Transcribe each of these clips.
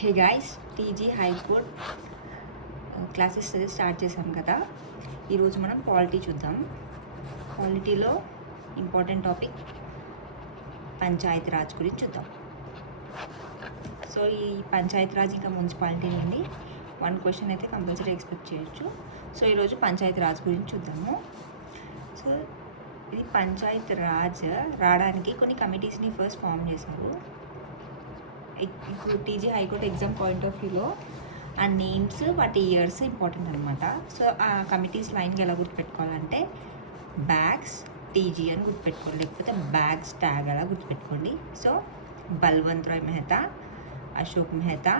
Hey guys, TG high court classes start చేశాం కదా. ఈరోజు మనం పాలిటీ చూద్దాం. పాలిటీలో ఇంపార్టెంట్ టాపిక్ పంచాయతీ రాజ్ గురించి చూద్దాం. సో ఈ పంచాయతీ రాజ్ ఇంకా మున్సిపాలిటీ నుండి 1 క్వశ్చన్ అయితే కంపల్సరీ ఎక్స్పెక్ట్ చేయొచ్చు. సో ఈరోజు పంచాయతీ రాజ్ గురించి చూద్దాము. సో ఇది పంచాయతీ రాజ్ రావడానికి కొన్ని కమిటీస్ని ఫస్ట్ ఫామ్ చేశారు. ఇప్పుడు TG high court exam point of వ్యూలో ఆ నేమ్స్ వాటి ఇయర్స్ ఇంపార్టెంట్ అనమాట. సో ఆ కమిటీస్ లైన్గా ఎలా గుర్తుపెట్టుకోవాలంటే బ్యాగ్స్ టీజీ అని గుర్తుపెట్టుకోండి, లేకపోతే బ్యాగ్స్ ట్యాగ్ అలా గుర్తుపెట్టుకోండి. So Balwant Rai Mehta, Ashok Mehta,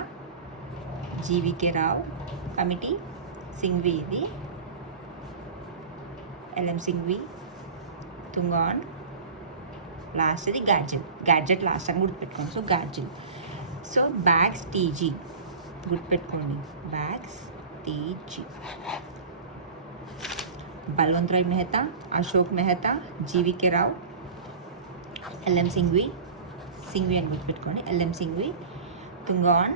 GVK Rao committee, Singhvi ఇది, ఎల్ఎం సింఘ్వి, తుంగాన్, లాస్ట్ అది గ్యాడ్జెట్ లాస్ట్ అని గుర్తుపెట్టుకోండి. So gadget. So bags TG గుర్తుపెట్టుకోండి, bags TG. Balwant Rai Mehta, Ashok Mehta, GVK Rao, LM Singhvi అని గుర్తుపెట్టుకోండి, ఎల్ఎం సింఘ్వి, తుంగాన్,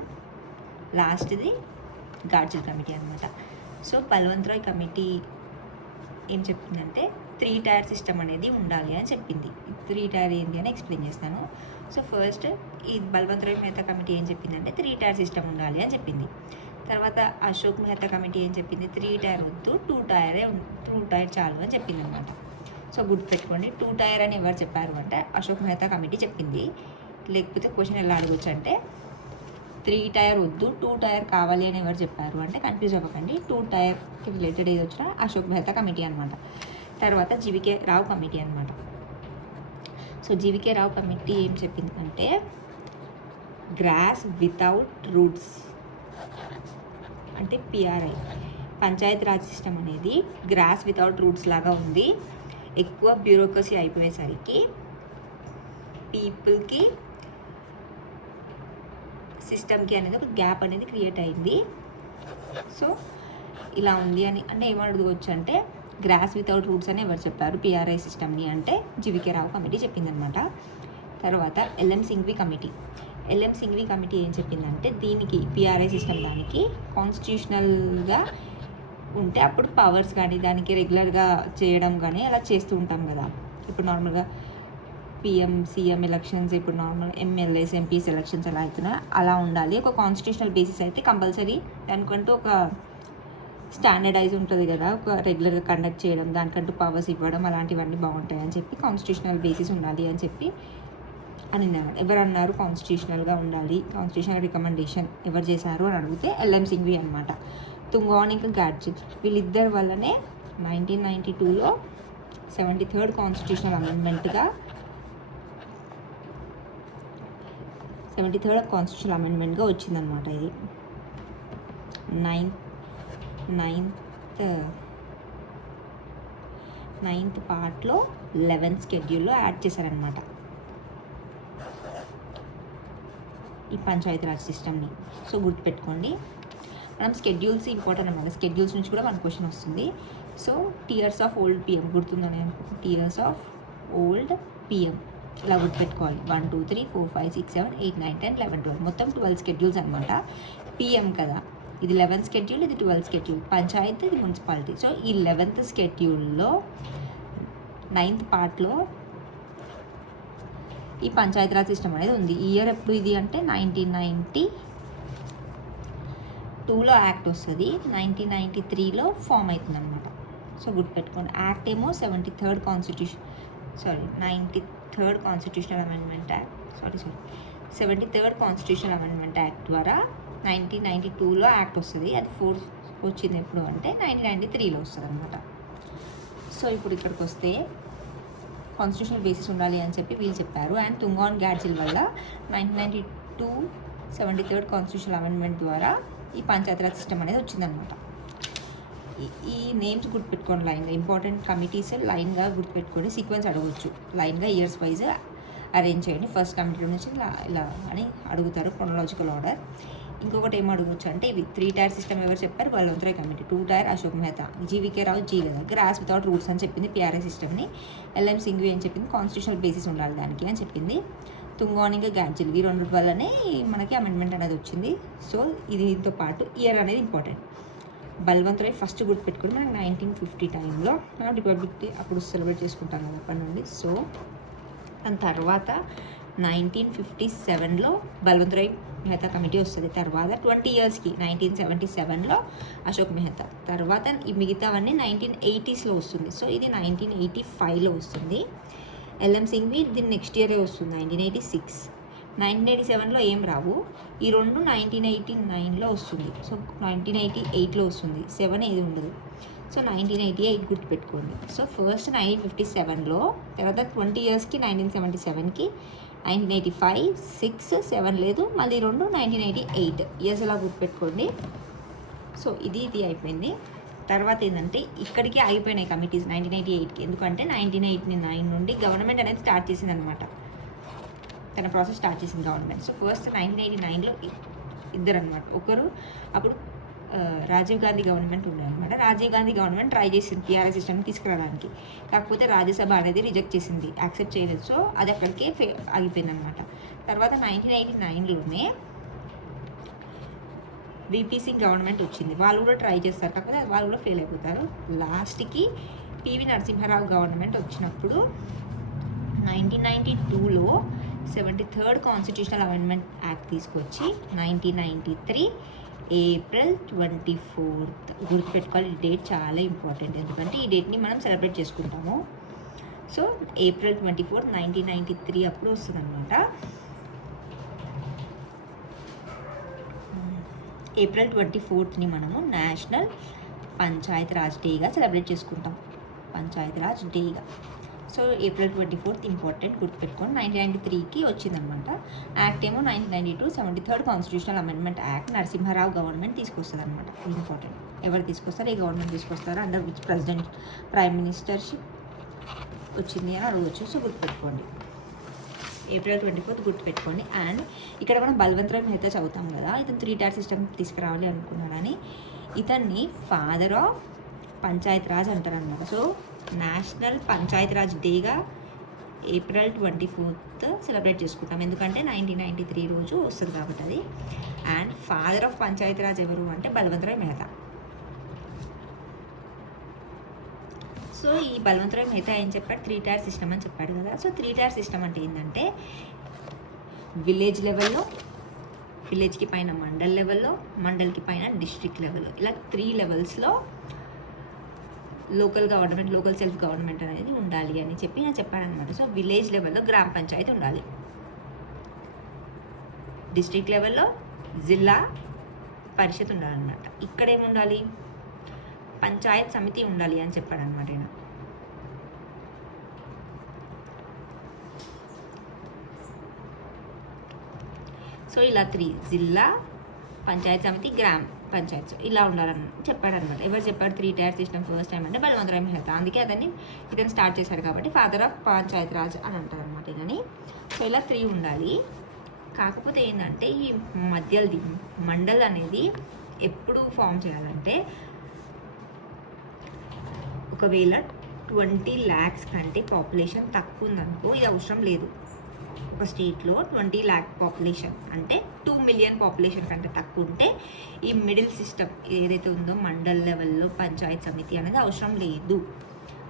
లాస్ట్ది గాడ్జిల్ కమిటీ అనమాట. సో బల్వంత్ రాయ్ కమిటీ ఏం చెప్తుందంటే 3 టైర్ సిస్టమ్ అనేది ఉండాలి అని చెప్పింది. 3 టైర్ ఏంటి అని ఎక్స్ప్లెయిన్ చేస్తాను. సో ఫస్ట్ ఈ బల్వంత్ రాయ్ మెహతా కమిటీ ఏం చెప్పిందంటే 3 టైర్ సిస్టమ్ ఉండాలి అని చెప్పింది. తర్వాత అశోక్ మెహతా కమిటీ ఏం చెప్పింది, 3 టైర్ వద్దు, 2 టైర్ చాలు అని చెప్పింది అనమాట. సో గుర్తుపెట్టుకోండి, 2 టైర్ అని ఎవరు చెప్పారు అంటే అశోక్ మెహతా కమిటీ చెప్పింది. లేకపోతే క్వశ్చన్ ఎలా అడగొచ్చు అంటే 3 టైర్ వద్దు, 2 టైర్ కావాలి అని ఎవరు చెప్పారు అంటే కన్ఫ్యూజ్ అవ్వకండి, 2 టైర్కి రిలేటెడ్ ఏది వచ్చినా అశోక్ మెహతా కమిటీ అనమాట. తర్వాత జీవీకే రావ్ కమిటీ అనమాట. సో జీవీకే రావ్ కమిటీ ఏం చెప్పింది అంటే గ్రాస్ వితౌట్ రూట్స్ అంటే పిఆర్ఐ, పంచాయతీ రాజ్ సిస్టమ్ అనేది గ్రాస్ వితౌట్ రూట్స్ లాగా ఉంది. ఎక్కువ బ్యూరోక్రసీ అయిపోయేసరికి పీపుల్కి సిస్టమ్కి అనేది ఒక గ్యాప్ అనేది క్రియేట్ అయింది. సో ఇలా ఉంది అని అంటే ఏమడగవచ్చు అంటే గ్రాస్ వితౌట్ రూట్స్ అని ఎవరు చెప్పారు పిఆర్ఐ సిస్టమ్ని అంటే జీవీకే రావ్ కమిటీ చెప్పిందనమాట. తర్వాత ఎల్ఎం సింఘ్వి కమిటీ ఏం చెప్పిందంటే దీనికి పిఆర్ఐ సిస్టమ్ దానికి కాన్స్టిట్యూషనల్గా ఉంటే అప్పుడు పవర్స్ కానీ దానికి రెగ్యులర్గా చేయడం కానీ అలా చేస్తూ ఉంటాం కదా. ఇప్పుడు నార్మల్గా పిఎం సీఎం ఎలక్షన్స్, ఇప్పుడు నార్మల్ ఎమ్మెల్యేస్ ఎంపీస్ ఎలక్షన్స్ ఎలా అవుతున్నాయి అలా ఉండాలి. ఒక కాన్స్టిట్యూషనల్ బేసిస్ అయితే కంపల్సరీ దానికంటూ ఒక స్టాండర్డైజ్ ఉంటుంది కదా, ఒక రెగ్యులర్గా కండక్ట్ చేయడం, దానికంటూ పవర్స్ ఇవ్వడం అలాంటివన్నీ బాగుంటాయి అని చెప్పి కాన్స్టిట్యూషనల్ బేసిస్ ఉండాలి అని చెప్పి అన్నారు. ఎవరు అన్నారు కాన్స్టిట్యూషనల్గా ఉండాలి, కాన్స్టిట్యూషనల్ రికమెండేషన్ ఎవరు చేశారు అని అడిగితే ఎల్ఎం సింఘ్వి అనమాట. తుంగాన్ ఇంకా గాడ్జిల్ వీళ్ళిద్దరి వల్లనే 1992లో 73rd కాన్స్టిట్యూషనల్ అమెండ్మెంట్గా వచ్చిందనమాట. ఇది నైన్త్ పార్ట్లో 11th షెడ్యూల్లో యాడ్ చేశారనమాట ఈ పంచాయతీ రాజ్ సిస్టమ్ని. సో గుర్తుపెట్టుకోండి, మనం స్కెడ్యూల్స్ ఇంపార్టెంట్ అనమాట. స్కెడ్యూల్స్ నుంచి కూడా 1 క్వశ్చన్ వస్తుంది. So tiers of old PM గుర్తుందని అనుకుంటున్నాను, టియర్స్ ఆఫ్ ఓల్డ్ పిఎం ఇలా గుర్తుపెట్టుకోవాలి. 1 2 3 4 5 6 7 8 9 10 11 12 మొత్తం 12 షెడ్యూల్స్ అనమాట. పిఎం కదా, ఇది 11th షెడ్యూల్, ఇది 12th షెడ్యూల్. పంచాయతీ, ఇది మున్సిపాలిటీ. సో ఈ 11th షెడ్యూల్లో 9th పార్ట్లో ఈ పంచాయతీరాజ్ సిస్టమ్ అనేది ఉంది. ఈ ఇయర్ ఎప్పుడు ఇది అంటే 1992లో యాక్ట్ వస్తుంది, 1993లో ఫామ్ అవుతుంది అనమాట. సో గుర్తుపెట్టుకోండి, యాక్ట్ ఏమో 93rd కాన్స్టిట్యూషనల్ అమెండ్మెంట్ యాక్ట్ ద్వారా 1992లో యాక్ట్ వస్తుంది. అది వచ్చింది ఎప్పుడు అంటే 1993లో వస్తుంది అనమాట. సో ఇప్పుడు ఇక్కడికి వస్తే కాన్స్టిట్యూషనల్ బేసిస్ ఉండాలి అని చెప్పి వీళ్ళు చెప్పారు. అండ్ తుంగాన్ గాడ్జిల్ వల్ల 1992 73rd కాన్స్టిట్యూషనల్ అమెండ్మెంట్ ద్వారా ఈ పంచాయతీరాజ్ సిస్టమ్ అనేది వచ్చిందనమాట. ఈ నేమ్స్ గుర్తుపెట్టుకోండి లైన్గా, ఇంపార్టెంట్ కమిటీస్ లైన్గా గుర్తుపెట్టుకొని సీక్వెన్స్ అడగవచ్చు. లైన్గా ఇయర్స్ వైజ్ అరేంజ్ చేయండి. ఫస్ట్ కమిటీ నుంచి ఇలా అని అడుగుతారు, క్రొనాలజికల్ ఆర్డర్. ఇంకొకటి ఏం అడగవచ్చు అంటే ఇవి 3 టైర్ సిస్టమ్ ఎవరు చెప్పారు, Balwant Rai committee. 2 tier Ashok Mehta, GVK Rao కదా, గ్రాస్ వితౌట్ రూట్స్ అని చెప్పింది పిఆర్ఐ సిస్టమ్ని. ఎల్ఎం సింఘ్వి అని చెప్పింది కాన్స్టిట్యూషనల్ బేసిస్ ఉండాలి దానికి అని చెప్పింది. తుంగోనింగ గ్యాడ్జిల్ ఈ రెండు వల్లనే మనకి అమెండ్మెంట్ అనేది వచ్చింది. సో దీంతో పాటు ఇయర్ అనేది ఇంపార్టెంట్. బల్వంత్ రాయ్ ఫస్ట్ గుర్తుపెట్టుకుని మనకి 1950 టైంలో మనం రిపబ్లిక్ డే అప్పుడు సెలబ్రేట్ చేసుకుంటాం కదా అప్పటి నుండి. సో దాని తర్వాత 1957లో బల్వంత్ రాయ్ మెహతా కమిటీ వస్తుంది. తర్వాత 20 ఇయర్స్కి 1977లో అశోక్ మెహతా. తర్వాత ఈ మిగతావన్నీ 1980స్లో వస్తుంది. సో ఇది 1985లో వస్తుంది. ఎల్ఎం సింఘ్వి దీని నెక్స్ట్ ఇయరే వస్తుంది 1986. 1987లో ఏం రావు. ఈ రెండు 1989లో వస్తుంది. సో 1988లో వస్తుంది. 7 ఏది ఉండదు. సో 1988 గుర్తుపెట్టుకోండి. సో ఫస్ట్ 1957లో, తర్వాత 20 ఇయర్స్కి 1977కి, 1985, 6, 7 లేదు, మళ్ళీ రెండు 1988 ఇయర్స్ అలా గుర్తుపెట్టుకోండి. సో ఇది అయిపోయింది. తర్వాత ఏంటంటే ఇక్కడికి ఆగిపోయినాయి కమిటీస్ 1988కి. ఎందుకంటే 1989 నుండి గవర్నమెంట్ అనేది స్టార్ట్ చేసింది అనమాట. తన ప్రాసెస్ స్టార్ట్ చేసింది గవర్నమెంట్. సో ఫస్ట్ 1989లో ఇద్దరు అనమాట. ఒకరు అప్పుడు రాజీవ్ గాంధీ గవర్నమెంట్ ఉండే అనమాట. రాజీవ్ గాంధీ గవర్నమెంట్ ట్రై చేసింది టీఆర్ఎస్ సిస్టమ్ని తీసుకురావడానికి. కాకపోతే రాజ్యసభ అనేది రిజెక్ట్ చేసింది, యాక్సెప్ట్ చేయలేదు. సో అది అక్కడికే ఆగిపోయింది అనమాట. తర్వాత 1989లోనే వీపీ సింగ్ గవర్నమెంట్ వచ్చింది. వాళ్ళు కూడా ట్రై చేస్తారు, కాకపోతే వాళ్ళు కూడా ఫెయిల్ అయిపోతారు. లాస్ట్కి పివి నరసింహారావు గవర్నమెంట్ వచ్చినప్పుడు 1992లో 73rd కాన్స్టిట్యూషనల్ అమెండ్మెంట్ యాక్ట్ తీసుకొచ్చి 1993 ఏప్రిల్ 24th గుర్తుపెట్టుకోవాలి. ఈ డేట్ చాలా ఇంపార్టెంట్, ఎందుకంటే ఈ డేట్ని మనం సెలబ్రేట్ చేసుకుంటాము. సో ఏప్రిల్ 24th 1993 అప్పుడు వస్తుంది అనమాట. ఏప్రిల్ 24th మనము నేషనల్ పంచాయత్ రాజ్ డేగా సెలబ్రేట్ చేసుకుంటాం. పంచాయత్ రాజ్ డేగా. సో ఏప్రిల్ 24th ఇంపార్టెంట్ గుర్తుపెట్టుకోండి. 1993కి వచ్చిందనమాట. యాక్ట్ ఏమో 1992 73rd constitutional amendment act Narasimha Rao government తీసుకొస్తుంది అనమాట. ఇంపార్టెంట్. ఎవరు తీసుకొస్తారు, ఏ గవర్నమెంట్ తీసుకొస్తారు, అండర్ విచ్ ప్రైమ్ మినిస్టర్షిప్ వచ్చింది అని అడగవచ్చు. సో గుర్తుపెట్టుకోండి. ఏప్రిల్ 24th గుర్తుపెట్టుకోండి. అండ్ ఇక్కడ మనం బల్వంత్ రాయ్ మెహతా చదువుతాం కదా, ఇతను 3 టైర్ సిస్టమ్ తీసుకురావాలి అనుకున్నాడని. ఇతన్ని ఫాదర్ ఆఫ్ పంచాయత్ రాజ్ అంటారనమాట. సో నేషనల్ పంచాయత్ రాజ్ డేగా ఏప్రిల్ 24th సెలబ్రేట్ చేసుకుంటాం, ఎందుకంటే 1993 రోజు వస్తుంది కాబట్టి అది. And father of Panchayat Raj ఎవరు అంటే బల్వంత్ రాయ్ మెహతా. సో ఈ బల్వంత్ రాయ్ మెహతా ఏం చెప్పాడు, 3 టైర్ సిస్టమ్ అని చెప్పాడు కదా. సో 3 టైర్ సిస్టమ్ అంటే ఏంటంటే విలేజ్ లెవెల్లో, విలేజ్కి పైన మండల్ లెవెల్లో, మండల్కి పైన డిస్ట్రిక్ట్ లెవెల్లో, ఇలా 3 లెవెల్స్లో local government, local self government అనేది ఉండాలి అని చెప్పి నేను చెప్పాడనమాట. సో విలేజ్ లెవెల్లో గ్రామ పంచాయతీ ఉండాలి, డిస్ట్రిక్ట్ లెవెల్లో జిల్లా పరిషత్ ఉండాలన్నమాట. ఇక్కడ ఏముండాలి, పంచాయత్ సమితి ఉండాలి అని చెప్పాడనమాట ఆయన. సో ఇలా 3 జిల్లా, పంచాయత్ సమితి, గ్రామ పంచాయత్ ఇలా ఉండాలని చెప్పాడనమాట. ఎవరు చెప్పాడు 3 టైర్ సిస్టమ్ ఫస్ట్ టైం అంటే బల్వంత్ రాయ్ మెహతా. అందుకే ఇతను స్టార్ట్ చేశాడు కాబట్టి ఫాదర్ ఆఫ్ పంచాయత్ రాజ్ అని అంటారు అనమాట ఇదని. సో ఇలా 3 ఉండాలి. కాకపోతే ఏంటంటే ఈ మధ్యది మండల్ అనేది ఎప్పుడు ఫామ్ చేయాలంటే ఒకవేళ 20 lakhs కంటే పాపులేషన్ తక్కువ ఉందనుకో ఇది అవసరం లేదు. ఒక స్టేట్లో 20 lakh పాపులేషన్ అంటే 2 million పాపులేషన్ కంటే తక్కువ ఉంటే ఈ మిడిల్ సిస్టమ్ ఏదైతే ఉందో మండల్ లెవెల్లో పంచాయత్ సమితి అనేది అవసరం లేదు.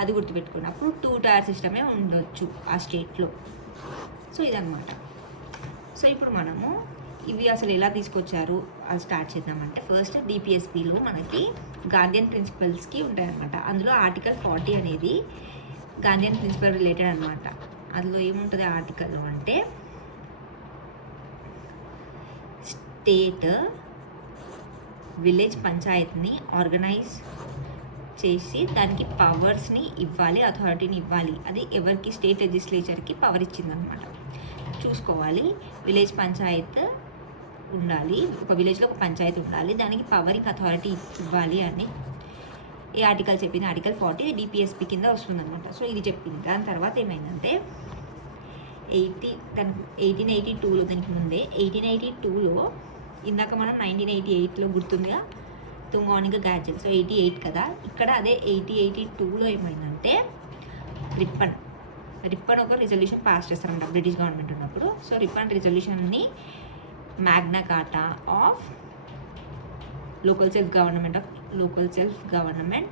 అది గుర్తుపెట్టుకోండి. అప్పుడు 2 టైర్ సిస్టమే ఉండొచ్చు ఆ స్టేట్లో. సో ఇదనమాట. సో ఇప్పుడు మనము ఇవి అసలు ఎలా తీసుకొచ్చారు అది స్టార్ట్ చేద్దామంటే ఫస్ట్ డిపిఎస్పిలో మనకి గాంధీయన్ ప్రిన్సిపల్స్కి ఉంటాయన్నమాట. అందులో ఆర్టికల్ 40 అనేది గాంధీయన్ ప్రిన్సిపల్ రిలేటెడ్ అనమాట. అందులో ఏముంటుంది ఆర్టికల్ అంటే స్టేట్ విలేజ్ పంచాయత్ని ఆర్గనైజ్ చేసి దానికి పవర్స్ని ఇవ్వాలి, అథారిటీని ఇవ్వాలి. అది ఎవరికి, స్టేట్ లెజిస్లేచర్కి పవర్ ఇచ్చిందనమాట. చూసుకోవాలి, విలేజ్ పంచాయత్ ఉండాలి, ఒక విలేజ్లో ఒక పంచాయతీ ఉండాలి, దానికి పవరింగ్ అథారిటీ ఇవ్వాలి అని ఈ ఆర్టికల్ చెప్పింది. ఆర్టికల్ 40 డిపిఎస్పి కింద వస్తుందన్నమాట. సో ఇది చెప్పింది. దాని తర్వాత ఏమైందంటే 1882లో, దానికి ముందే 1882లో ఇందాక మనం 1988లో గుర్తుందిగా తుంగోనింగ గ్యాడ్జిల్. సో 88 కదా, ఇక్కడ అదే 1882లో ఏమైందంటే రిప్ అని ఒక రిజల్యూషన్ పాస్ చేస్తారంట బ్రిటిష్ గవర్నమెంట్ ఉన్నప్పుడు. సో రిప్ అండ్ రిజల్యూషన్ని Magna Carta of local self government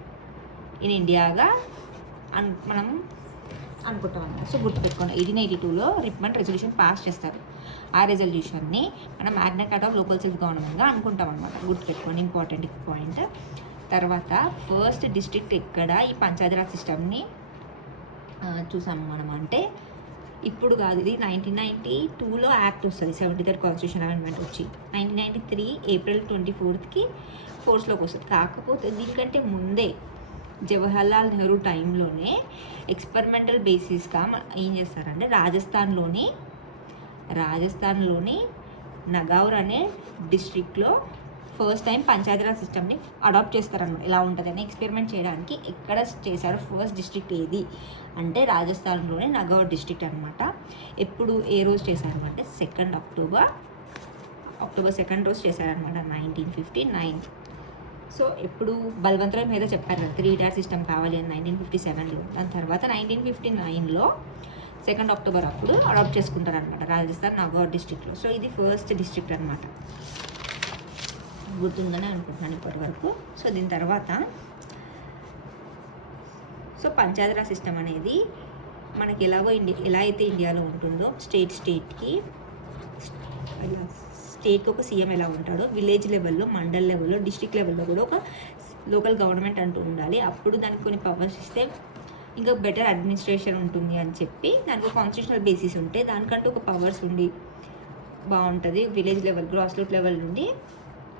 in ఇండియాగా మనం అనుకుంటాం అన్నమాట. సో గుర్తుపెట్టుకోండి, 1882లో రిప్ అండ్ రెజల్యూషన్ పాస్ చేస్తారు. ఆ రెజల్యూషన్ని మనం Magna Carta of local self గవర్నమెంట్గా అనుకుంటాం అనమాట. గుర్తుపెట్టుకోండి, ఇంపార్టెంట్ పాయింట్. తర్వాత ఫస్ట్ డిస్ట్రిక్ట్ ఎక్కడ ఈ పంచాయతీరాజ్ సిస్టమ్ని చూసాము మనం అంటే ఇప్పుడు కాదు, ఇది 1992లో యాక్ట్ వస్తుంది, 73rd కాన్స్టిట్యూషన్ అమెండ్మెంట్ వచ్చి 1993 ఏప్రిల్ 24కి ఫోర్స్లోకి వస్తుంది. కాకపోతే దీనికంటే ముందే జవహర్లాల్ నెహ్రూ టైంలోనే ఎక్స్పెరిమెంటల్ బేసిస్గా ఏం చేస్తారంటే రాజస్థాన్లోని నగౌర్ అనే డిస్ట్రిక్ట్లో ఫస్ట్ టైం పంచాయతీరాజ్ సిస్టమ్ని అడాప్ట్ చేస్తారన్నమాట. ఎలా ఉంటుందని ఎక్స్పెరిమెంట్ చేయడానికి ఎక్కడ చేశారో ఫస్ట్ డిస్ట్రిక్ట్ ఏది అంటే రాజస్థాన్లోని నగౌర్ డిస్ట్రిక్ట్ అనమాట. ఎప్పుడు ఏ రోజు చేశారనమాట 2 అక్టోబర్ 2 రోజు చేశారనమాట 1959. సో ఎప్పుడు బల్వంతరాయ్ మీద చెప్పారు కదా 3 టైర్ సిస్టమ్ కావాలి అని 1957లో. దాని తర్వాత 1959లో 2 అక్టోబర్ అప్పుడు అడాప్ట్ చేసుకుంటారనమాట రాజస్థాన్ నగౌర్ డిస్ట్రిక్ట్లో. సో ఇది ఫస్ట్ డిస్ట్రిక్ట్ అనమాట. గుర్తుందని అనుకుంటున్నాను ఇప్పటి వరకు. సో దీని తర్వాత సో పంచాయతీరాజ్ సిస్టమ్ అనేది మనకి ఎలా అయితే ఇండియాలో ఉంటుందో స్టేట్కి ఒక సీఎం ఎలా ఉంటాడో, విలేజ్ లెవెల్లో, మండల్ లెవెల్లో, డిస్ట్రిక్ట్ లెవెల్లో కూడా ఒక లోకల్ గవర్నమెంట్ అంటూ ఉండాలి. అప్పుడు దానికి కొన్ని పవర్స్ ఇస్తే ఇంకా బెటర్ అడ్మినిస్ట్రేషన్ ఉంటుంది అని చెప్పి దానికి కాన్స్టిట్యూషనల్ బేసిస్ ఉంటే దానికంటూ ఒక పవర్స్ ఉండి బాగుంటుంది. Village level, grass root level నుండి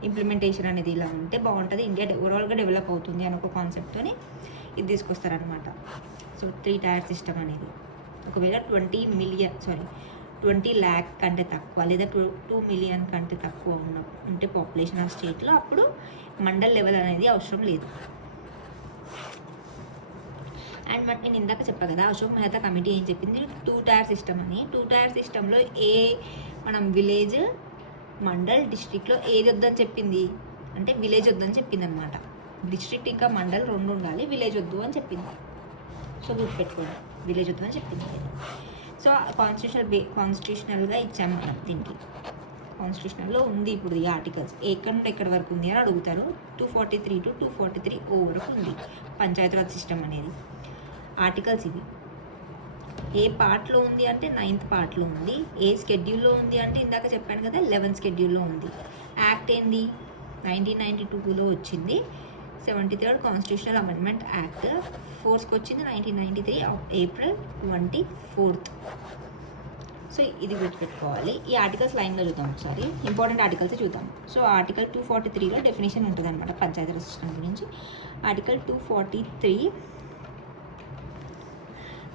ఇంప్లిమెంటేషన్ అనేది ఇలా ఉంటే బాగుంటుంది, ఇండియా ఓవరాల్గా డెవలప్ అవుతుంది అని ఒక కాన్సెప్ట్తోని ఇది తీసుకొస్తారనమాట. సో 3 టైర్ సిస్టమ్ అనేది ఒకవేళ 20 lakh కంటే తక్కువ లేదా 2 million కంటే తక్కువ ఉంటే పాపులేషన్ ఆ స్టేట్లో అప్పుడు మండల్ లెవెల్ అనేది అవసరం లేదు. అండ్ బట్ నేను ఇందాక చెప్పా కదా అశోక్ మెహతా కమిటీ ఏం చెప్పింది 2 టైర్ సిస్టమ్ అని. 2 టైర్ సిస్టంలో మనం విలేజ్, మండల్, డిస్ట్రిక్ట్లో ఏది వద్దని చెప్పింది అంటే విలేజ్ వద్దని చెప్పింది అనమాట. డిస్ట్రిక్ట్ ఇంకా మండల్ 2 ఉండాలి, విలేజ్ వద్దు అని చెప్పింది. సో గుర్తుపెట్టుకోండి, విలేజ్ వద్దు అని చెప్పింది. సో కాన్స్టిట్యూషనల్గా ఇచ్చాము మనం దీనికి. కాన్స్టిట్యూషనల్లో ఉంది ఇప్పుడు ఈ ఆర్టికల్స్ ఎక్కడ నుండి ఎక్కడి వరకు ఉంది అని అడుగుతారు. 243 to 243 వరకు ఉంది పంచాయతీరాజ్ సిస్టమ్ అనేది. ఆర్టికల్స్ ఇవి ఏ పార్ట్లో ఉంది అంటే 9th పార్ట్లో ఉంది. ఏ స్కెడ్యూల్లో ఉంది అంటే ఇందాక చెప్పాను కదా 11th స్కెడ్యూల్లో ఉంది. యాక్ట్ ఏంది 1992లో వచ్చింది, 73rd కాన్స్టిట్యూషనల్ అమెండ్మెంట్ యాక్ట్. ఫోర్స్కి వచ్చింది 1993 ఏప్రిల్ 24th. సో ఇది గుర్తుపెట్టుకోవాలి. ఈ ఆర్టికల్స్ లైన్లో చూద్దాం ఒకసారి, ఇంపార్టెంట్ ఆర్టికల్స్ చూద్దాం. సో ఆర్టికల్ 243లో డెఫినేషన్ ఉంటుంది అనమాట పంచాయతీరాజ్ సిస్టమ్ గురించి. ఆర్టికల్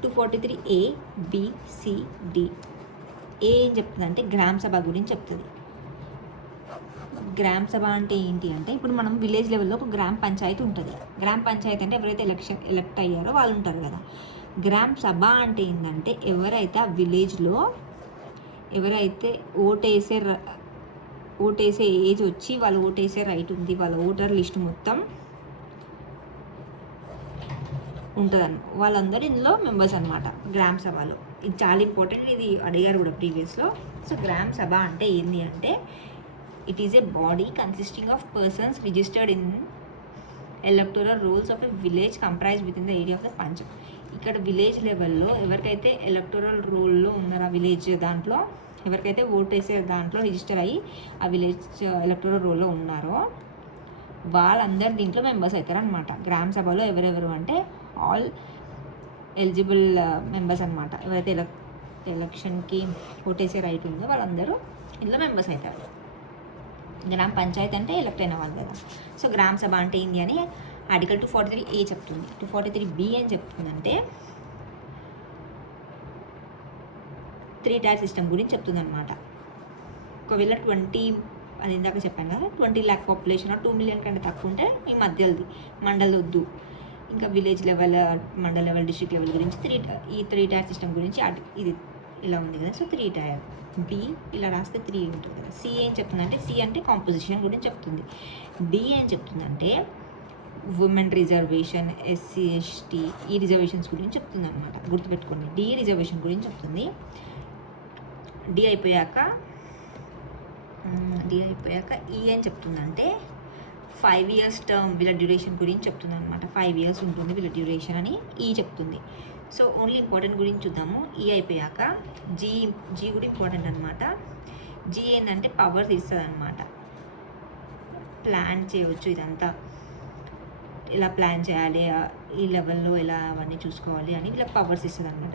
243A BCD ఏం చెప్తుంది అంటే గ్రామ సభ గురించి చెప్తుంది. గ్రామ సభ అంటే ఏంటి అంటే ఇప్పుడు మనం విలేజ్ లెవెల్లో ఒక గ్రామ పంచాయతీ ఉంటుంది. గ్రామ పంచాయతీ అంటే ఎవరైతే ఎలక్ట్ అయ్యారో వాళ్ళు ఉంటారు కదా. గ్రామ సభ అంటే ఏంటంటే ఎవరైతే ఆ విలేజ్లో ఎవరైతే ఓటేసే ఏజ్ వచ్చి వాళ్ళు ఓటేసే రైట్ ఉంది, వాళ్ళ ఓటర్ లిస్ట్ మొత్తం ఉంటుందన్న వాళ్ళందరూ ఇందులో మెంబర్స్ అనమాట గ్రామ సభలో. ఇది చాలా ఇంపార్టెంట్, ఇది అడిగారు కూడా ప్రీవియస్లో. సో గ్రామ సభ అంటే ఏంటి అంటే it is a body consisting of persons registered in electoral rolls of a village comprise within the area of the panchayat. ఇక్కడ విలేజ్ లెవెల్లో ఎవరికైతే ఎలక్టోరల్ రోల్లో ఉన్నారో ఆ విలేజ్ దాంట్లో ఎవరికైతే ఓట్ వేసే దాంట్లో రిజిస్టర్ అయ్యి ఆ విలేజ్ ఎలక్టోరల్ రోల్లో ఉన్నారో వాళ్ళందరూ దీంట్లో మెంబర్స్ అవుతారు అనమాట. గ్రామ సభలో ఎవరెవరు అంటే ఆల్ ఎలిజిబుల్ మెంబర్స్ అనమాట. ఎవరైతే ఎలక్షన్కి ఓటేసే రైట్ ఉందో వాళ్ళందరూ ఇందులో మెంబర్స్ అవుతారు. గ్రామ పంచాయతీ అంటే ఎలక్ట్ అయిన వాళ్ళు కదా. సో గ్రామ సభ అంటే ఏంటి అని ఆర్టికల్ 243A చెప్తుంది. 243B ఏం చెప్తుందంటే 3 టైర్ సిస్టమ్ గురించి చెప్తుంది అనమాట. ఒకవేళ 20 అది ఇందాక చెప్పాను కదా 20 lakh పాపులేషన్ 2 million కంటే తక్కువ ఉంటే ఈ మధ్యది మండల్ వద్దు. ఇంకా village level, mandal level, district level గురించి 3 టైర్ సిస్టమ్ గురించి ఇది ఇలా ఉంది కదా. So 3 tyre. బి ఇలా రాస్తే 3 ఉంటుంది కదా. సి ఏం చెప్తుందంటే సి అంటే కాంపోజిషన్ గురించి చెప్తుంది. డి ఏం చెప్తుందంటే ఉమెన్ రిజర్వేషన్, ఎస్సీ ఎస్టీ ఈ రిజర్వేషన్స్ గురించి చెప్తుంది అనమాట. గుర్తుపెట్టుకోండి, డి రిజర్వేషన్ గురించి చెప్తుంది. డి అయిపోయాక ఈ ఏం చెప్తుందంటే 5 years టర్మ్ వీళ్ళ డ్యూరేషన్ గురించి చెప్తుంది అనమాట. 5 years ఉంటుంది వీళ్ళ డ్యూరేషన్ అని ఈ చెప్తుంది. సో ఓన్లీ ఇంపార్టెంట్ గురించి చూద్దాము. ఈ అయిపోయాక జీ కూడా ఇంపార్టెంట్ అనమాట. జీ ఏంటంటే పవర్స్ ఇస్తుంది అనమాట. ప్లాన్ చేయవచ్చు, ఇదంతా ఇలా ప్లాన్ చేయాలి, ఈ లెవెల్లో ఇలా అవన్నీ చూసుకోవాలి అని వీళ్ళకి పవర్స్ ఇస్తుంది అనమాట.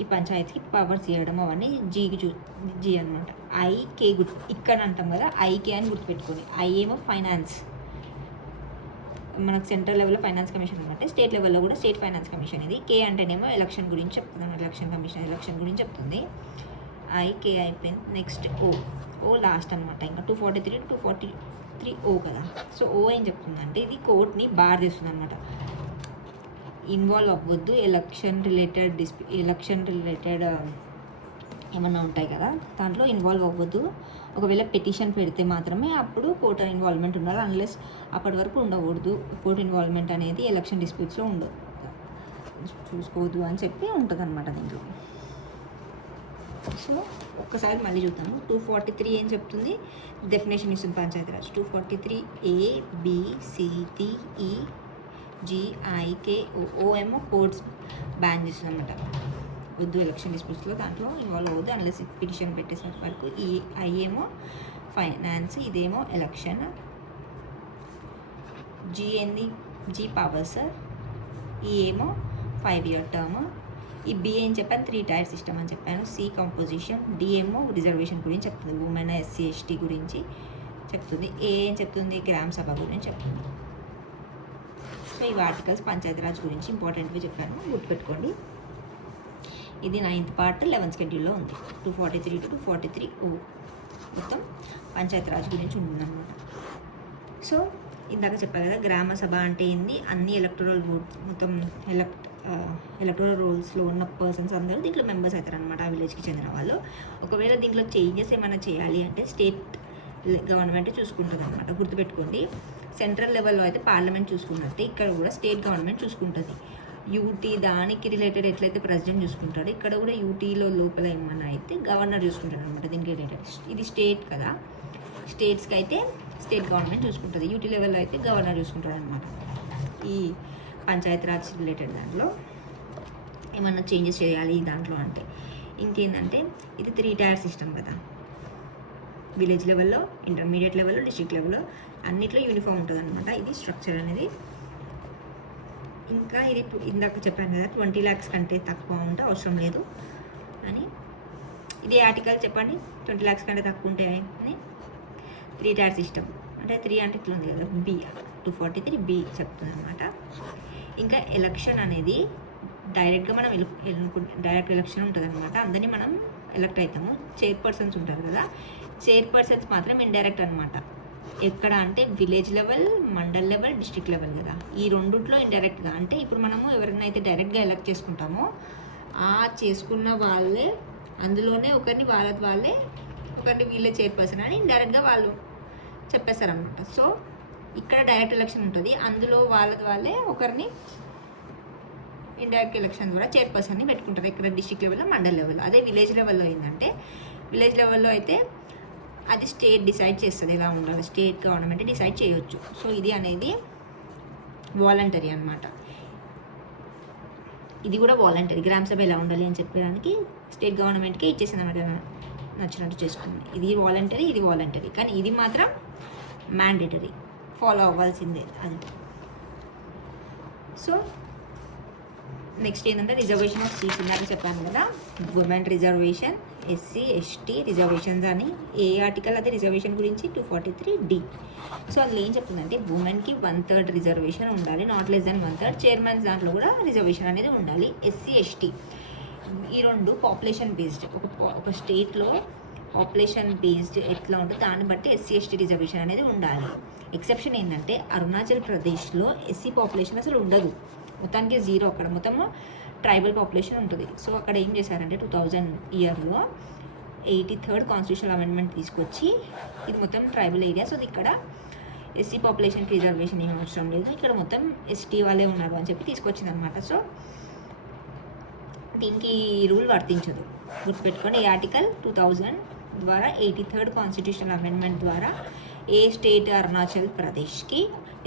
ఈ పంచాయతీకి పవర్స్ ఇవ్వడం అవన్నీ జీ అనమాట. ఐకే ఇక్కడ అంటాం కదా, ఐకే అని గుర్తుపెట్టుకోండి. ఐ ఏమో ఫైనాన్స్, మనకు సెంట్రల్ లెవెల్లో ఫైనాన్స్ కమిషన్ అనమాట. స్టేట్ లెవెల్లో కూడా స్టేట్ ఫైనాన్స్ కమిషన్ ఇది. కే అంటేనేమో ఎలక్షన్ గురించి చెప్తుంది అనమాట. ఎలక్షన్ కమిషన్ ఎలక్షన్ గురించి చెప్తుంది. ఐకే అయిపోయింది. నెక్స్ట్ ఓ లాస్ట్ అనమాట. ఇంకా 243 to 243 ఓ కదా. సో ఓ ఏం చెప్తుందంటే ఇది కోర్ట్ని బార్ చేస్తుంది అనమాట. ఇన్వాల్వ్ అవ్వద్దు, ఎలక్షన్ రిలేటెడ్ ఏమన్నా ఉంటాయి కదా, దాంట్లో ఇన్వాల్వ్ అవ్వద్దు. ఒకవేళ పెటిషన్ పెడితే మాత్రమే అప్పుడు కోర్టు ఇన్వాల్వ్మెంట్ ఉండాలి. అన్లెస్ అప్పటి వరకు ఉండకూడదు. కోర్టు ఇన్వాల్వ్మెంట్ అనేది ఎలక్షన్ డిస్ప్యూట్స్లో ఉండదు, చూసుకోవద్దు అని చెప్పి ఉంటుంది అనమాట దీంట్లో. సో ఒక్కసారి మళ్ళీ చూద్దాము. 243 ఏం చెప్తుంది, డెఫినేషన్ ఇస్తుంది పంచాయతీరాజ్. 243 ABCDE GIK ఓ ఏమో కోర్ట్స్ బ్యాన్ చేస్తుంది అనమాట. వద్దు ఎలక్షన్ డిస్ప్యూట్స్లో దాంట్లో ఇన్వాల్వ్ అవ్వద్దు అన్లెస్ పిటిషన్ పెట్టేసే వరకు. ఈ ఐ ఏమో ఫైనాన్స్, ఇదేమో ఎలక్షన్. జీ ఏంది, జీ పవర్స్. ఈ ఏమో 5 year టర్మ్. ఈ బి ఏం చెప్పాను, 3 tier సిస్టమ్ అని చెప్పాను. C composition. డి ఏమో రిజర్వేషన్ గురించి చెప్తుంది, ఉమెన్ ఎస్సీ ఎస్టీ గురించి చెప్తుంది. ఏ ఏం చెప్తుంది, గ్రామ సభ గురించి చెప్తుంది. సో ఈ ఆర్టికల్స్ పంచాయతీరాజ్ గురించి ఇంపార్టెంట్గా చెప్పాను, గుర్తుపెట్టుకోండి. ఇది 9th part 11th schedule ఉంది. 243 to 243 ఓ మొత్తం పంచాయతీరాజ్ గురించి ఉంటుందన్నమాట. సో ఇందాక చెప్పాను కదా, గ్రామ సభ అంటే ఏంది, అన్ని ఎలక్టోరల్ ఓట్స్ మొత్తం ఎలక్టోరల్ రోల్స్లో ఉన్న పర్సన్స్ అందరూ దీంట్లో మెంబర్స్ అవుతారు అనమాట, ఆ విలేజ్కి చెందిన వాళ్ళు. ఒకవేళ దీంట్లో చేంజెస్ ఏమైనా చేయాలి అంటే స్టేట్ గవర్నమెంట్ చూసుకుంటుంది అనమాట. గుర్తుపెట్టుకోండి, సెంట్రల్ లెవెల్లో అయితే పార్లమెంట్ చూసుకున్నట్టే ఇక్కడ కూడా స్టేట్ గవర్నమెంట్ చూసుకుంటుంది. యూటీ దానికి రిలేటెడ్ ఎట్లయితే ప్రెసిడెంట్ చూసుకుంటాడు, ఇక్కడ కూడా యూటీలో లోపల ఏమన్నా అయితే గవర్నర్ చూసుకుంటాడు అనమాట దీనికి రిలేటెడ్. ఇది స్టేట్ కదా, స్టేట్స్కి అయితే స్టేట్ గవర్నమెంట్ చూసుకుంటుంది, యూటీ లెవెల్లో అయితే గవర్నర్ చూసుకుంటాడు అనమాట. ఈ పంచాయతీరాజ్ రిలేటెడ్ దాంట్లో ఏమన్నా చేంజెస్ చేయాలి దాంట్లో అంటే. ఇంకేంటంటే ఇది 3 tier సిస్టమ్ కదా, విలేజ్ లెవెల్లో, ఇంటర్మీడియట్ లెవెల్లో, డిస్ట్రిక్ట్ లెవెల్లో అన్నిట్లో యూనిఫామ్ ఉంటుంది అనమాట ఇది స్ట్రక్చర్ అనేది. ఇంకా ఇది ఇందాక చెప్పాను కదా 20 lakhs కంటే తక్కువ ఉంటే అవసరం లేదు అని. ఇది ఆర్టికల్ చెప్పండి, 20 lakhs కంటే తక్కువ ఉంటే అని. 3 tier సిస్టమ్ అంటే 3 అంటే ఇట్లా ఉంది కదా, బి 243 బి చెప్తుంది అనమాట. ఇంకా ఎలక్షన్ అనేది డైరెక్ట్గా మనం డైరెక్ట్ ఎలక్షన్ ఉంటుంది అనమాట. అందరినీ మనం ఎలక్ట్ అవుతాము. చైర్పర్సన్స్ ఉంటారు కదా, చైర్పర్సన్స్ మాత్రం ఇండైరెక్ట్ అనమాట. ఎక్కడ అంటే village level, mandal level, district level కదా, ఈ రెండుట్లో ఇండైరెక్ట్గా. అంటే ఇప్పుడు మనము ఎవరైనా అయితే డైరెక్ట్గా ఎలక్ట్ చేసుకుంటామో ఆ చేసుకున్న వాళ్ళే అందులోనే ఒకరిని వాళ్ళే ఒకరిని వీళ్ళే చైర్పర్సన్ అని ఇండైరెక్ట్గా వాళ్ళు చెప్పేస్తారనమాట. సో ఇక్కడ డైరెక్ట్ ఎలక్షన్ ఉంటుంది, అందులో వాళ్ళే ఒకరిని ఇండైరెక్ట్ ఎలక్షన్ ద్వారా చైర్పర్సన్ని పెట్టుకుంటారు. ఇక్కడ డిస్ట్రిక్ట్ లెవెల్లో, మండల్ లెవెల్లో. అదే విలేజ్ లెవెల్లో ఏంటంటే, విలేజ్ లెవెల్లో అయితే అది స్టేట్ డిసైడ్ చేస్తుంది ఎలా ఉండాలి, స్టేట్ గవర్నమెంట్ డిసైడ్ చేయొచ్చు. సో ఇది అనేది వాలంటరీ అనమాట. ఇది కూడా వాలంటరీ, గ్రామ సభ ఎలా ఉండాలి అని చెప్పడానికి స్టేట్ గవర్నమెంట్కే ఇచ్చేసింది అనమాట, నచ్చినట్టు చేసుకుంది. ఇది వాలంటరీ, కానీ ఇది మాత్రం మ్యాండేటరీ, ఫాలో అవ్వాల్సిందే అది. సో నెక్స్ట్ ఏంటంటే రిజర్వేషన్ ఆఫ్ సీట్స్. ఇందాక చెప్పాను కదా, women reservation, SC ST reservations అని. ఏ ఆర్టికల్ అది రిజర్వేషన్ గురించి, 243D. సో అందులో ఏం చెప్తుందంటే ఉమెన్కి 1/3 రిజర్వేషన్ ఉండాలి, నాట్ లెస్ దాన్ 1/3. చైర్మన్స్ దాంట్లో కూడా రిజర్వేషన్ అనేది ఉండాలి. ఎస్సీ ఎస్టీ ఈ రెండు పాపులేషన్ బేస్డ్, ఒక స్టేట్లో పాపులేషన్ బేస్డ్ ఎట్లా ఉంటుందో దాన్ని బట్టి ఎస్సీ ఎస్టీ రిజర్వేషన్ అనేది ఉండాలి. ఎక్సెప్షన్ ఏంటంటే అరుణాచల్ ప్రదేశ్లో ఎస్సీ పాపులేషన్ అసలు ఉండదు, మొత్తానికి 0. అక్కడ మొత్తము ట్రైబల్ పాపులేషన్ ఉంటుంది. సో అక్కడ ఏం చేశారంటే 2000 ఇయర్లో 83rd కాన్స్టిట్యూషనల్ అమెండ్మెంట్ తీసుకొచ్చి ఇది మొత్తం ట్రైబల్ ఏరియా. సో ఇక్కడ ఎస్సీ పాపులేషన్కి రిజర్వేషన్ ఏం అవసరం లేదు, ఇక్కడ మొత్తం ఎస్టీ వాళ్ళే ఉన్నారు అని చెప్పి తీసుకొచ్చింది అనమాట. సో దీనికి ఈ రూల్ వర్తించదు, గుర్తుపెట్టుకోండి. ఈ ఆర్టికల్ 2000 ద్వారా 83rd కాన్స్టిట్యూషనల్ అమెండ్మెంట్ ద్వారా ఏ స్టేట్ అరుణాచల్ ప్రదేశ్కి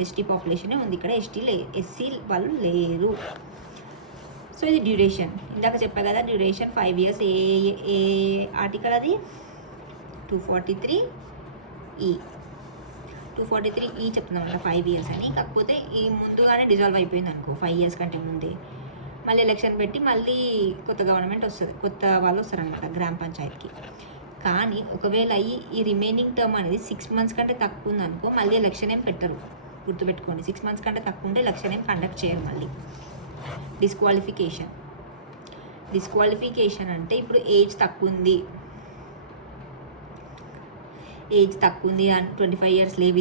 ఎస్టీ పాపులేషనే ఉంది, ఇక్కడ ఎస్సీ వాళ్ళు లేరు. సో ఇది డ్యూరేషన్, ఇందాక చెప్పా కదా డ్యూరేషన్ 5 years. ఏ ఆర్టికల్ అది 243E. 243E చెప్తున్నాం 5 years అని. కాకపోతే ఈ ముందుగానే డిజాల్వ్ అయిపోయింది అనుకో 5 years కంటే ముందే, మళ్ళీ ఎలక్షన్ పెట్టి మళ్ళీ కొత్త గవర్నమెంట్ వస్తుంది, కొత్త వాళ్ళు వస్తారనమాట గ్రామ పంచాయతీకి. కానీ ఒకవేళ ఈ రిమైనింగ్ టర్మ్ అనేది 6 months కంటే తక్కువ ఉందనుకో మళ్ళీ ఎలక్షన్ ఏం పెట్టరు, గుర్తుపెట్టుకోండి. 6 months కంటే తక్కువ ఉంటే ఎలక్షన్ ఏం కండక్ట్ చేయరు మళ్ళీ. డిస్క్వాలిఫికేషన్ అంటే ఇప్పుడు ఏజ్ తక్కువ ఉంది అని 25 years లేవు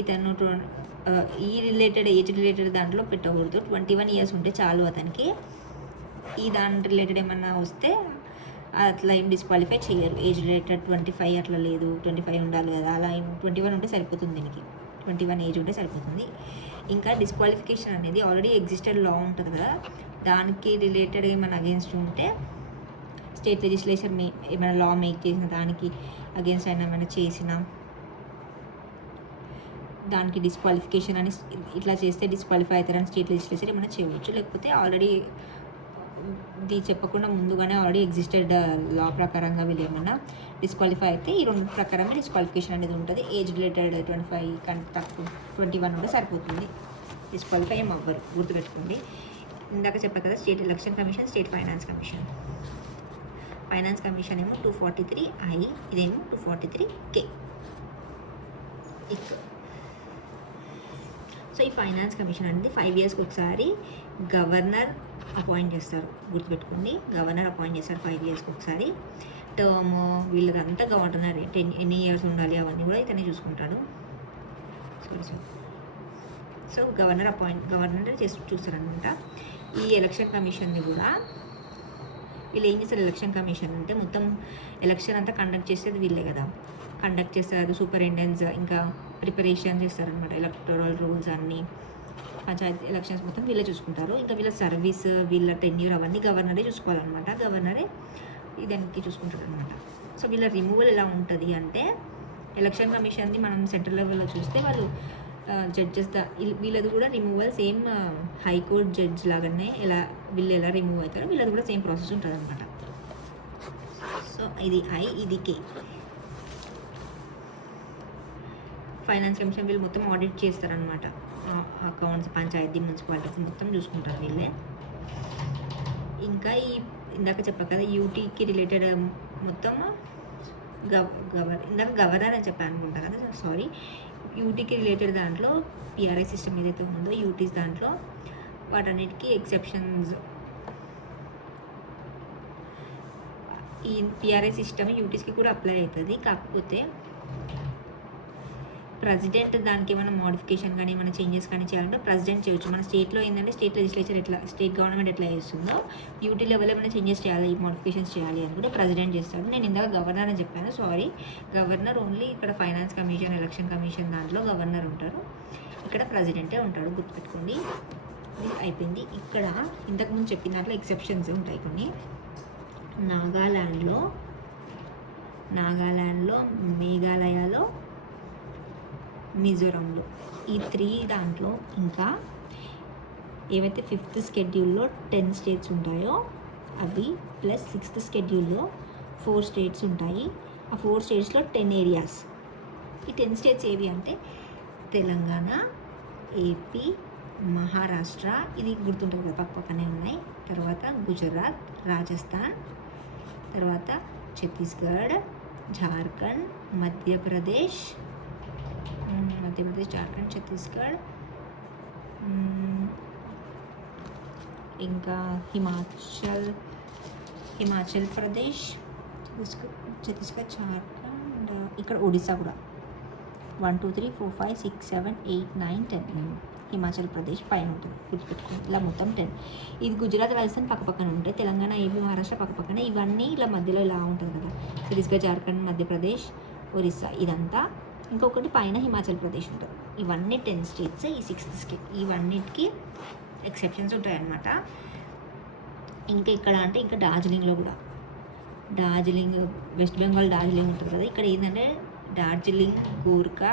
ఇతను ఈ ఏజ్ రిలేటెడ్ దాంట్లో పెట్టకూడదు. 21 years ఉంటే చాలు అతనికి. ఈ దాని రిలేటెడ్ ఏమన్నా వస్తే అట్లా ఏం డిస్క్వాలిఫై చేయరు. ఏజ్ రిలేటెడ్ 25 అట్లా లేదు, 25 ఉండాలి కదా, అలా 21 ఉంటే సరిపోతుంది. దీనికి 21 ఏజ్ ఉంటే సరిపోతుంది. ఇంకా డిస్క్వాలిఫికేషన్ అనేది ఆల్రెడీ ఎగ్జిస్టెడ్ లా ఉంటుంది కదా, దానికి రిలేటెడ్ ఏమైనా అగేన్స్ట్ ఉంటే స్టేట్ లెజిస్లేచర్ ఏమైనా లా మేక్ చేసిన దానికి అగేన్స్ట్ అయినా ఏమైనా చేసిన దానికి డిస్క్వాలిఫికేషన్ అని ఇట్లా చేస్తే డిస్క్వాలిఫై అవుతారని స్టేట్ లెజిస్లేచర్ ఏమైనా చేయవచ్చు. లేకపోతే ఆల్రెడీ ఇది చెప్పకుండా ముందుగానే ఆల్రెడీ ఎగ్జిస్టెడ్ లా ప్రకారంగా వీళ్ళు ఏమన్నా డిస్క్వాలిఫై అయితే ఈ రెండు ప్రకారమే డిస్క్వాలిఫికేషన్ అనేది ఉంటుంది. ఏజ్ రిలేటెడ్ 25 కంటే తక్కువ 21 ఉంటే సరిపోతుంది, డిస్క్వాలిఫై ఏం అవ్వరు, గుర్తుపెట్టుకోండి. ఇందాక చెప్పా కదా state election commission, state finance commission ఏమో 243I, ఇదేమో 243K. సో ఈ ఫైనాన్స్ కమిషన్ అనేది 5 yearsకి ఒకసారి గవర్నర్ అపాయింట్ చేస్తారు, గుర్తుపెట్టుకోండి. గవర్నర్ అపాయింట్ చేస్తారు 5 yearsకి ఒకసారి. టర్మ్ వీళ్ళకంతా గవర్నర్ ఎన్ని ఇయర్స్ ఉండాలి అవన్నీ కూడా ఇతనే చూసుకుంటాడు. సో గవర్నర్ చూస్తారనమాట. ఈ ఎలక్షన్ కమిషన్ని కూడా వీళ్ళు ఏం చేస్తారు, ఎలక్షన్ కమిషన్ అంటే మొత్తం ఎలక్షన్ అంతా కండక్ట్ చేసేది వీళ్ళే కదా, కండక్ట్ చేస్తారు. సూపరింటెండెన్స్ ఇంకా ప్రిపరేషన్ చేస్తారనమాట. ఎలక్టోరల్ రూల్స్ అన్నీ, పంచాయతీ ఎలక్షన్స్ మొత్తం వీళ్ళే చూసుకుంటారు. ఇంకా వీళ్ళ సర్వీస్, వీళ్ళ టెన్యూర్ అవన్నీ గవర్నరే చూసుకోవాలన్నమాట. గవర్నరే ఇదానికి చూసుకుంటారు అనమాట. సో వీళ్ళ రిమూవల్ ఎలా ఉంటుంది అంటే, ఎలక్షన్ కమిషన్ని మనం సెంట్రల్ లెవెల్లో చూస్తే వాళ్ళు జడ్జెస్ వీళ్ళది కూడా రిమూవల్ సేమ్ హైకోర్టు జడ్జ్ లాగానే వీళ్ళు ఎలా రిమూవ్ అవుతారో వీళ్ళది కూడా సేమ్ ప్రాసెస్ ఉంటుంది అనమాట. సో ఇది ఇది K. ఫైనాన్స్ కమిషన్ వీళ్ళు మొత్తం ఆడిట్ చేస్తారనమాట. అకౌంట్స్, పంచాయతీ, మున్సిపాలిటీస్ మొత్తం చూసుకుంటారు వీళ్ళే. ఇంకా ఇందాక చెప్పాను కదా యూటీకి రిలేటెడ్ మొత్తం ఇందాక గవర్నర్ అని చెప్పాను అనుకుంటా కదా, సారీ. యూటీకి రిలేటెడ్ దాంట్లో పిఆర్ఐ సిస్టమ్ ఏదైతే ఉందో యూటీస్ దాంట్లో వాటన్నిటికీ ఎక్సెప్షన్స్. ఈ పిఆర్ఐ సిస్టమ్ యూటీస్కి కూడా అప్లై అవుతుంది. కాకపోతే ప్రెసిడెంట్ దానికి ఏమైనా మోడిఫికేషన్ కానీ ఏమైనా చేంజెస్ కానీ చేయాలంటే ప్రెసిడెంట్ చేయొచ్చు. మన స్టేట్లో ఏంటంటే స్టేట్ లెజిస్లేచర్ స్టేట్ గవర్నమెంట్ ఎట్లా చేస్తుందో యూటీ లెవెల్ ఏమైనా చేంజెస్ చేయాలి, మోడిఫికేషన్స్ చేయాలి అనుకుంటే ప్రెసిడెంట్ చేస్తాడు. నేను ఇందాక గవర్నర్ అని చెప్పాను, సారీ. గవర్నర్ ఓన్లీ ఇక్కడ ఫైనాన్స్ కమిషన్, ఎలక్షన్ కమిషన్ దాంట్లో గవర్నర్ ఉంటారు, ఇక్కడ ప్రెసిడెంటే ఉంటాడు, గుర్తుపెట్టుకోండి. ఇది అయిపోయింది. ఇక్కడ ఇంతకుముందు చెప్పిన దాంట్లో ఎక్సెప్షన్స్ ఉంటాయి కొన్ని. నాగాల్యాండ్లో, మేఘాలయలో, మిజోరంలో, ఈ 3 దాంట్లో ఇంకా ఏవైతే 5th షెడ్యూల్లో 10 states ఉంటాయో అవి ప్లస్ 6th షెడ్యూల్లో 4 states ఉంటాయి. ఆ 4 statesలో 10 areas. ఈ 10 states ఏవి అంటే తెలంగాణ, ఏపీ, మహారాష్ట్ర, ఇది గుర్తుంటుంది కదా పక్కనే ఉన్నాయి. తర్వాత గుజరాత్, రాజస్థాన్, తర్వాత ఛత్తీస్గఢ్, జార్ఖండ్, మధ్యప్రదేశ్, జార్ఖండ్, ఛత్తీస్గఢ్, ఇంకా హిమాచల్ ప్రదేశ్, ఛత్తీస్గఢ్, జార్ఖండ్, ఇక్కడ ఒడిస్సా కూడా 1 2 3 4 5 6 7 8 9 10 హిమాచల్ ప్రదేశ్ పైన ఉంటుంది, గుర్తుపెట్టుకోండి. ఇలా మొత్తం 10. ఇది గుజరాత్, రాజస్థాన్ పక్కపక్కన ఉంటాయి. తెలంగాణ, ఏపీ, మహారాష్ట్ర పక్కపక్కన, ఇవన్నీ ఇలా మధ్యలో ఇలా ఉంటుంది కదా. ఛత్తీస్గఢ్, జార్ఖండ్, మధ్యప్రదేశ్, ఒరిస్సా, ఇదంతా ఇంకొకటి పైన హిమాచల్ ప్రదేశ్ ఉంటుంది. ఇవన్నీ 10 స్టేట్స్. ఈ 6th స్టేట్ ఇవన్నిటికీ ఎక్సెప్షన్స్ ఉంటాయన్నమాట. ఇంకా ఇక్కడ అంటే ఇంకా డార్జిలింగ్లో కూడా డార్జిలింగ్, వెస్ట్ బెంగాల్ డార్జిలింగ్ ఉంటుంది కదా, ఇక్కడ ఏంటంటే డార్జిలింగ్ గూర్ఖా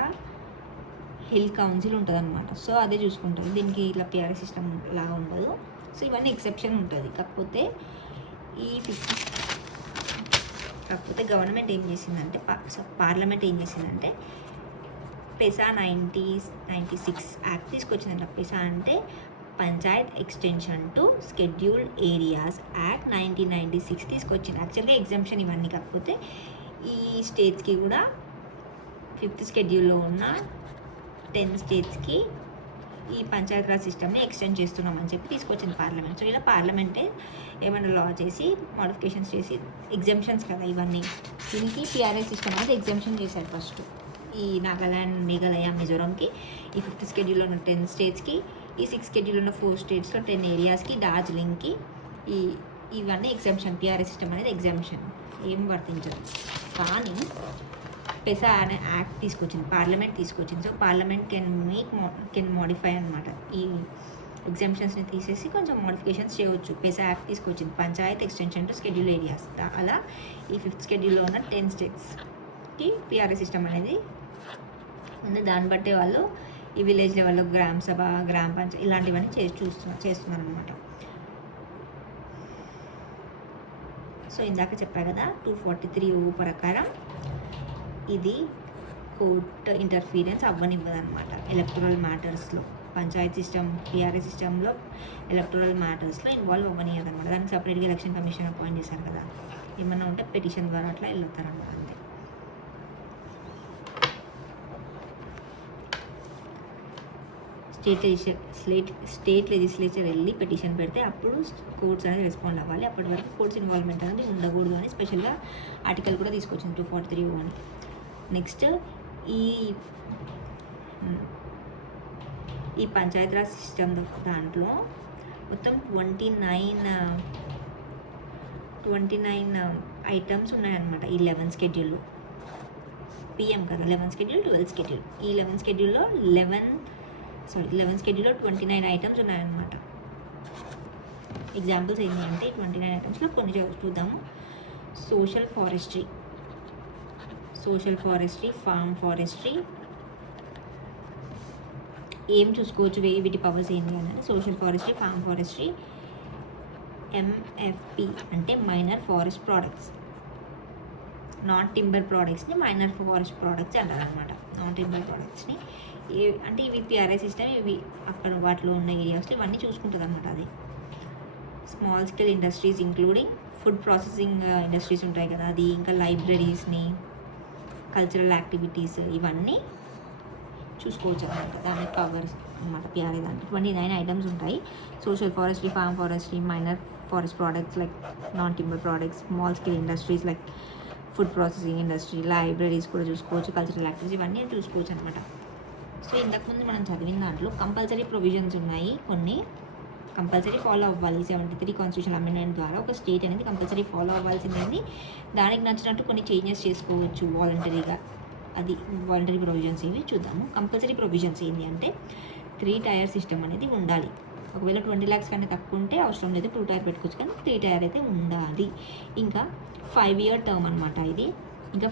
హిల్ కౌన్సిల్ ఉంటుంది అనమాట. సో అదే చూసుకుంటుంది. దీనికి ఇట్లా పిఆర్ఎస్ సిస్టమ్ లాగా ఉండదు. సో ఇవన్నీ ఎక్సెప్షన్ ఉంటుంది. కాకపోతే గవర్నమెంట్ ఏం చేసిందంటే, పార్లమెంట్ ఏం చేసిందంటే పెసా 1996 యాక్ట్ తీసుకొచ్చిందంట. పెసా అంటే Panchayat extension to scheduled areas act 1996 తీసుకొచ్చింది. యాక్చువల్గా ఎగ్జామ్షన్ ఇవన్నీ. కాకపోతే ఈ స్టేట్స్కి కూడా 5th షెడ్యూల్లో ఉన్న 10 స్టేట్స్కి ఈ పంచాయత్ రాజ్ సిస్టమ్ని ఎక్స్టెండ్ చేస్తున్నామని చెప్పి తీసుకొచ్చింది పార్లమెంట్. సో ఇలా పార్లమెంటే ఏమైనా లా చేసి మోడిఫికేషన్స్ చేసి ఎగ్జామ్షన్స్ కదా ఇవన్నీ, దీనికి పిఆర్ఎస్ సిస్టమ్ అనేది ఎగ్జామ్షన్ చేశారు ఫస్ట్. ఈ నాగాల్యాండ్, మేఘాలయ, మిజోరంకి ఈ 5th షెడ్యూల్లో ఉన్న 10 స్టేట్స్కి, ఈ 6th షెడ్యూల్లో ఉన్న 4 స్టేట్స్లో 10 ఏరియాస్కి, డార్జిలింగ్కి ఇవన్నీ ఎగ్జామ్షన్. పిఆర్ఎస్ సిస్టమ్ అనేది ఎగ్జామ్షన్, ఏం వర్తించదు. కానీ పెసా అనే యాక్ట్ తీసుకొచ్చింది, పార్లమెంట్ తీసుకొచ్చింది. సో పార్లమెంట్ కెన్ మోడిఫై అనమాట. ఈ ఎగ్జామ్షన్స్ని తీసేసి కొంచెం మోడిఫికేషన్స్ చేయవచ్చు. పెసా యాక్ట్ తీసుకొచ్చింది, Panchayat extension to schedule areas. అలా ఈ 5th షెడ్యూల్లో ఉన్న 10 స్టేట్స్కి పిఆర్ఎస్ సిస్టమ్ అనేది ఉంది. దాన్ని బట్టే వాళ్ళు ఈ విలేజ్ లెవెల్లో గ్రామ సభ, గ్రామ పంచాయత్ ఇలాంటివన్నీ చేస్తున్నారు అనమాట. సో ఇందాక చెప్పా కదా 243 ప్రకారం ఇది కోర్ట్ ఇంటర్ఫీరెన్స్ అవ్వనివ్వదన్నమాట ఎలక్టోరల్ మ్యాటర్స్లో. పంచాయత్ సిస్టమ్, పిఆర్ఎస్ సిస్టంలో ఎలక్టోరల్ మ్యాటర్స్లో ఇన్వాల్వ్ అవ్వనియదన్నమాట. దానికి సపరేట్గా ఎలక్షన్ కమిషన్ అపాయింట్ చేశారు కదా, ఏమన్నా ఉంటే పిటిషన్ ద్వారా అట్లా వెళ్తారన్నమాట, అంతే. స్టేట్ లెజిస్లేచర్ వెళ్ళి పిటిషన్ పెడితే అప్పుడు కోర్ట్స్ అనేది రెస్పాండ్ అవ్వాలి. అప్పటి వరకు కోర్ట్స్ ఇన్వాల్వ్మెంట్ అనేది ఉండకూడదు అని స్పెషల్గా ఆర్టికల్ కూడా తీసుకొచ్చింది 243 అని. నెక్స్ట్ ఈ పంచాయత్ రాజ్ సిస్టమ్ దాంట్లో మొత్తం 29 ఐటమ్స్ ఉన్నాయన్నమాట. ఈ 11 షెడ్యూల్లో పిఎం కదా, 11 షెడ్యూల్, 12 షెడ్యూల్. ఈ 11 షెడ్యూల్లో 11 షెడ్యూల్లో 29 ఐటమ్స్ ఉన్నాయన్నమాట. ఎగ్జాంపుల్స్ ఏంటంటే 29 ఐటమ్స్లో కొన్ని చూద్దాము. Social forestry, farm forestry. ఏం చూసుకోవచ్చు వీటి పవర్స్ ఏంటి అంటే, social forestry, farm forestry, MFP అంటే minor forest products, non timber ప్రోడక్ట్స్ని మైనర్ ఫారెస్ట్ ప్రోడక్ట్స్ అంటారు అనమాట. నాన్ టింబర్ ప్రోడక్ట్స్ని అంటే ఇవి పిఆర్ఐ సిస్టమ్, ఇవి అక్కడ వాటిలో ఉన్న ఏరియాస్లో ఇవన్నీ చూసుకుంటుంది అనమాట. అది small scale industries including food processing industries ఉంటాయి కదా, అది ఇంకా లైబ్రరీస్ని, కల్చరల్ యాక్టివిటీస్ ఇవన్నీ చూసుకోవచ్చు అనమాట. దాని పవర్స్ అనమాట పిఆర్ఐ దాంట్లో 29 ఐటమ్స్ ఉంటాయి. Social forestry, farm forestry, minor forest products like non timber products, small scale industries like food processing industry, libraries కూడా చూసుకోవచ్చు, కల్చరల్ యాక్టివిటీస్ ఇవన్నీ చూసుకోవచ్చు అనమాట. సో ఇంతకుముందు మనం చదివిన దాంట్లో కంపల్సరీ ప్రొవిజన్స్ ఉన్నాయి, కొన్ని కంపల్సరీ ఫాలో అవ్వాలి. 73 కాన్స్టిట్యూషన్ అమెండ్మెంట్ ద్వారా ఒక స్టేట్ అనేది కంపల్సరీ ఫాలో అవ్వాల్సిందని, దానికి నచ్చినట్టు కొన్ని చేంజెస్ చేసుకోవచ్చు వాలంటరీగా. అది వాలంటరీ ప్రొవిజన్స్ ఇవి చూద్దాము. కంపల్సరీ ప్రొవిజన్స్ ఏంటి అంటే 3 టైర్ సిస్టమ్ అనేది ఉండాలి. ఒకవేళ 20 lakhs కన్నా తక్కువ ఉంటే అవసరం లేదు, 2 టైర్ పెట్టుకోవచ్చు, కానీ 3 టైర్ అయితే ఉండాలి. ఇంకా 5-year టర్మ్ అనమాట ఇది. ఇంకా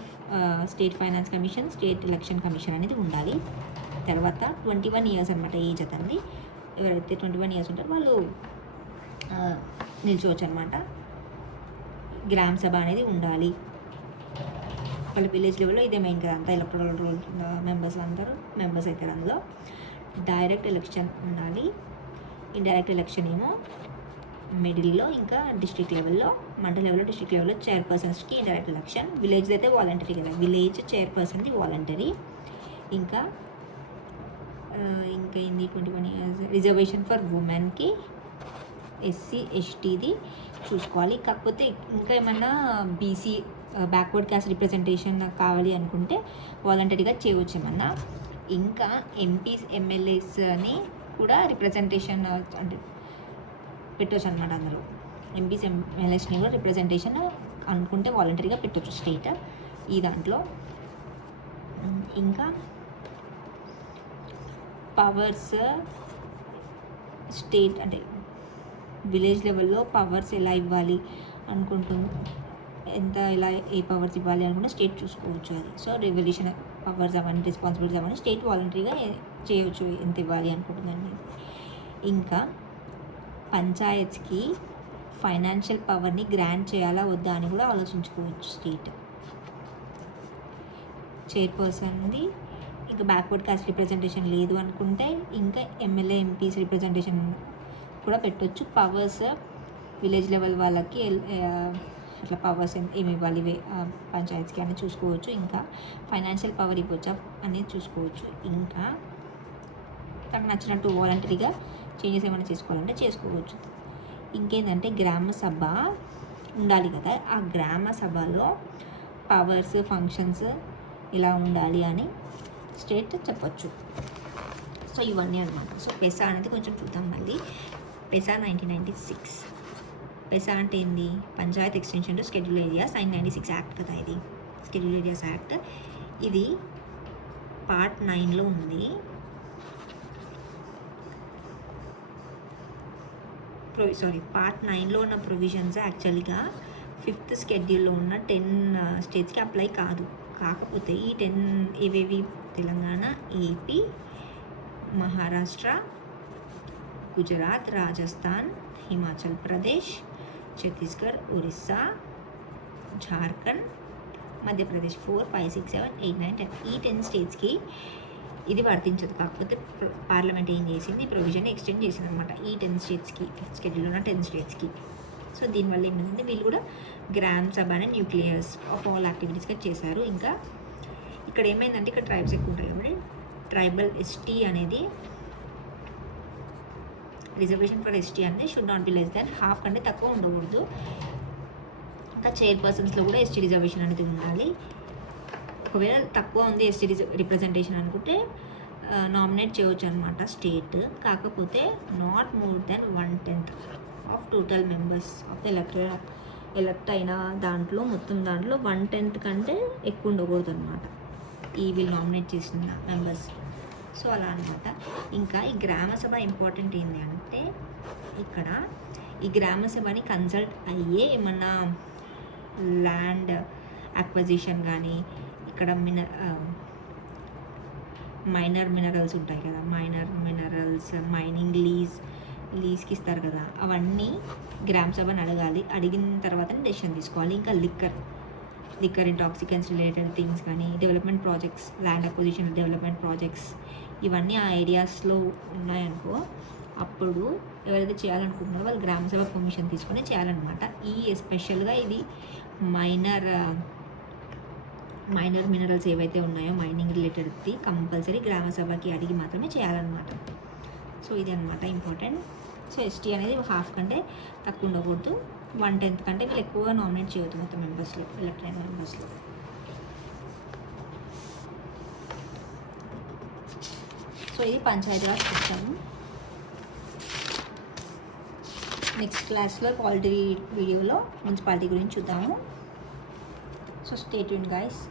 state finance commission, state election commission అనేది ఉండాలి. తర్వాత 21 years అనమాట ఏజ్ అతనిది. ఎవరైతే 21 years ఉంటారో వాళ్ళు నిల్చోవచ్చు అనమాట. గ్రామ సభ అనేది ఉండాలి. వాళ్ళ విలేజ్ లెవెల్లో ఇదే మెయిన్ కదా, అంతా ఎలక్టోరల్ రోల్ కింద మెంబర్స్ అవుతారు అందులో. డైరెక్ట్ ఎలక్షన్ ఉండాలి. ఇండైరెక్ట్ ఎలక్షన్ ఏమో మిడిల్లో. ఇంకా డిస్ట్రిక్ట్ లెవెల్లో, మండల్ లెవెల్లో, డిస్ట్రిక్ట్ లెవెల్లో చైర్పర్సన్స్కి ఇండైరెక్ట్ ఎలక్షన్. విలేజ్ అయితే వాలంటరీ కదా, విలేజ్ చైర్పర్సన్ది వాలంటరీ. ఇంకా ఏంది 21 years రిజర్వేషన్ ఫర్ ఉమెన్కి, ఎస్సీ ఎస్టీది చూసుకోవాలి. కాకపోతే ఇంకా ఏమన్నా బీసీ బ్యాక్వర్డ్ క్యాస్ట్ రిప్రజెంటేషన్ కావాలి అనుకుంటే వాలంటరీగా చేయవచ్చు ఏమన్నా. ఇంకా ఎంపీస్ ఎమ్మెల్యేస్ని కూడా రిప్రజెంటేషన్ అంటే పెట్టవచ్చు అనమాట. అందులో ఎంపీస్ ఎమ్మెల్యేస్ని కూడా రిప్రజెంటేషన్ అనుకుంటే వాలంటరీగా పెట్టవచ్చు స్టేట్. ఈ దాంట్లో ఇంకా పవర్స్ స్టేట్ అంటే విలేజ్ లెవెల్లో పవర్స్ ఎలా ఇవ్వాలి అనుకుంటుంది, ఎంత ఎలా ఏ పవర్స్ ఇవ్వాలి అనుకుంటే స్టేట్ చూసుకోవచ్చు అది. సో రెవల్యూషన్ పవర్స్ అవన్నీ రెస్పాన్సిబిలిటీస్ అవన్నీ స్టేట్ వాలంటరీగా చేయవచ్చు ఎంత ఇవ్వాలి అనుకుంటుందండి. ఇంకా పంచాయత్స్కి ఫైనాన్షియల్ పవర్ని గ్రాంట్ చేయాలా వద్దా అని కూడా ఆలోచించుకోవచ్చు స్టేట్. చైర్పర్సన్ది ఇంకా బ్యాక్వర్డ్ కాస్ట్ రిప్రజెంటేషన్ లేదు అనుకుంటే ఇంకా ఎమ్మెల్యే ఎంపీస్ రిప్రజెంటేషన్ కూడా పెట్టవచ్చు. పవర్స్ విలేజ్ లెవెల్ వాళ్ళకి అట్లా పవర్స్ ఏమి ఇవ్వాలి పంచాయత్స్కి అని చూసుకోవచ్చు. ఇంకా ఫైనాన్షియల్ పవర్ ఇవ్వచ్చా అనేది చూసుకోవచ్చు. ఇంకా తనకు నచ్చినట్టు వాలంటరీగా చేంజెస్ ఏమైనా చేసుకోవాలంటే చేసుకోవచ్చు. ఇంకేంటంటే గ్రామ సభ ఉండాలి కదా, ఆ గ్రామ సభలో పవర్స్ ఫంక్షన్స్ ఇలా ఉండాలి అని స్టేట్ చెప్పొచ్చు. సో ఇవన్నీ అనమాట. సో పెసా అనేది కొంచెం చూద్దాం మళ్ళీ. పెసా 1996. పెసా అంటే ఏంది? Panchayat extension to schedule areas 1996 act కదా ఇది, షెడ్యూల్ ఏరియాస్ యాక్ట్. ఇది పార్ట్ 9లో ఉంది. పార్ట్ 9లో ఉన్న ప్రొవిజన్స్ యాక్చువల్గా 5th షెడ్యూల్లో ఉన్న 10 స్టేట్స్కి అప్లై కాదు. కాకపోతే ఈ 10 ఏవేవి? తెలంగాణ, ఏపీ, మహారాష్ట్ర, గుజరాత్, రాజస్థాన్, హిమాచల్ ప్రదేశ్, ఛత్తీస్గఢ్, ఒరిస్సా, జార్ఖండ్, మధ్యప్రదేశ్ 4, 5, 6, 7, 8, 9, 10 ఈ 10 స్టేట్స్కి ఇది వర్తించదు. కాకపోతే పార్లమెంట్ ఏం చేసింది, ప్రొవిజన్ ఎక్స్టెండ్ చేసింది అనమాట ఈ 10 స్టేట్స్కి, షెడ్యూల్ ఉన్న 10 స్టేట్స్కి. సో దీనివల్ల ఏమైంది, వీళ్ళు కూడా గ్రామ్ సభ అనే న్యూక్లియస్ ఆఫ్ ఆల్ యాక్టివిటీస్గా చేశారు. ఇంకా ఇక్కడ ఏమైందంటే ఇక్కడ ట్రైబ్స్ ఎక్కువ ఉంటాయి కాబట్టి ట్రైబల్ ఎస్టీ అనేది రిజర్వేషన్ ఫర్ ఎస్టీ అనేది should not be less than half కంటే తక్కువ ఉండకూడదు. ఇంకా చైర్పర్సన్స్లో కూడా ఎస్టీ రిజర్వేషన్ అనేది ఉండాలి. ఒకవేళ తక్కువ ఉంది ఎస్టీ రిప్రజెంటేషన్ అనుకుంటే నామినేట్ చేయవచ్చు అనమాట స్టేట్. కాకపోతే not more than 1/10 of total members of the elect అయిన దాంట్లో మొత్తం దాంట్లో 1/10 కంటే ఎక్కువ ఉండకూడదు అనమాట ఈ వీళ్ళు నామినేట్ చేసిన మెంబర్స్. సో అలా అనమాట. ఇంకా ఈ గ్రామ సభ ఇంపార్టెంట్ ఏంటి అంటే ఇక్కడ ఈ గ్రామ సభని కన్సల్ట్ అయ్యే ఏమన్నా ల్యాండ్ అక్వజిషన్ కానీ ఇక్కడ మైనర్ మినరల్స్ ఉంటాయి కదా, మైనర్ మినరల్స్ మైనింగ్ లీజ్కి ఇస్తారు కదా, అవన్నీ గ్రామ సభని అడగాలి. అడిగిన తర్వాత డెసిషన్ తీసుకోవాలి. ఇంకా లిక్కర్ ఇంటాక్సికెన్స్ రిలేటెడ్ థింగ్స్ కానీ development projects, land acquisition development projects ఇవన్నీ ఆ ఏరియాస్లో ఉన్నాయనుకో, అప్పుడు ఎవరైతే చేయాలనుకుంటున్నారో వాళ్ళు గ్రామ సభ పర్మిషన్ తీసుకొని చేయాలన్నమాట. ఈ ఎస్పెషల్గా ఇది మైనర్ మినరల్స్ ఏవైతే ఉన్నాయో మైనింగ్ రిలేటెడ్ది కంపల్సరీ గ్రామ సభకి అడిగి మాత్రమే చేయాలన్నమాట. సో ఇది అనమాట ఇంపార్టెంట్. సో ఎస్టీ అనేది హాఫ్ కంటే తక్కువ ఉండకూడదు, 1/10 కంటే వీళ్ళు ఎక్కువగా నామినేట్ చేయవద్దు మొత్తం మెంబర్స్లో, ఎలక్ట్ అయిన మెంబర్స్లో. సో ఇది పంచాయతీరాజ్ సిస్టమ్. నెక్స్ట్ క్లాస్లో పాలిటీ వీడియోలో మున్సిపాలిటీ గురించి చూద్దాము. So stay tuned guys.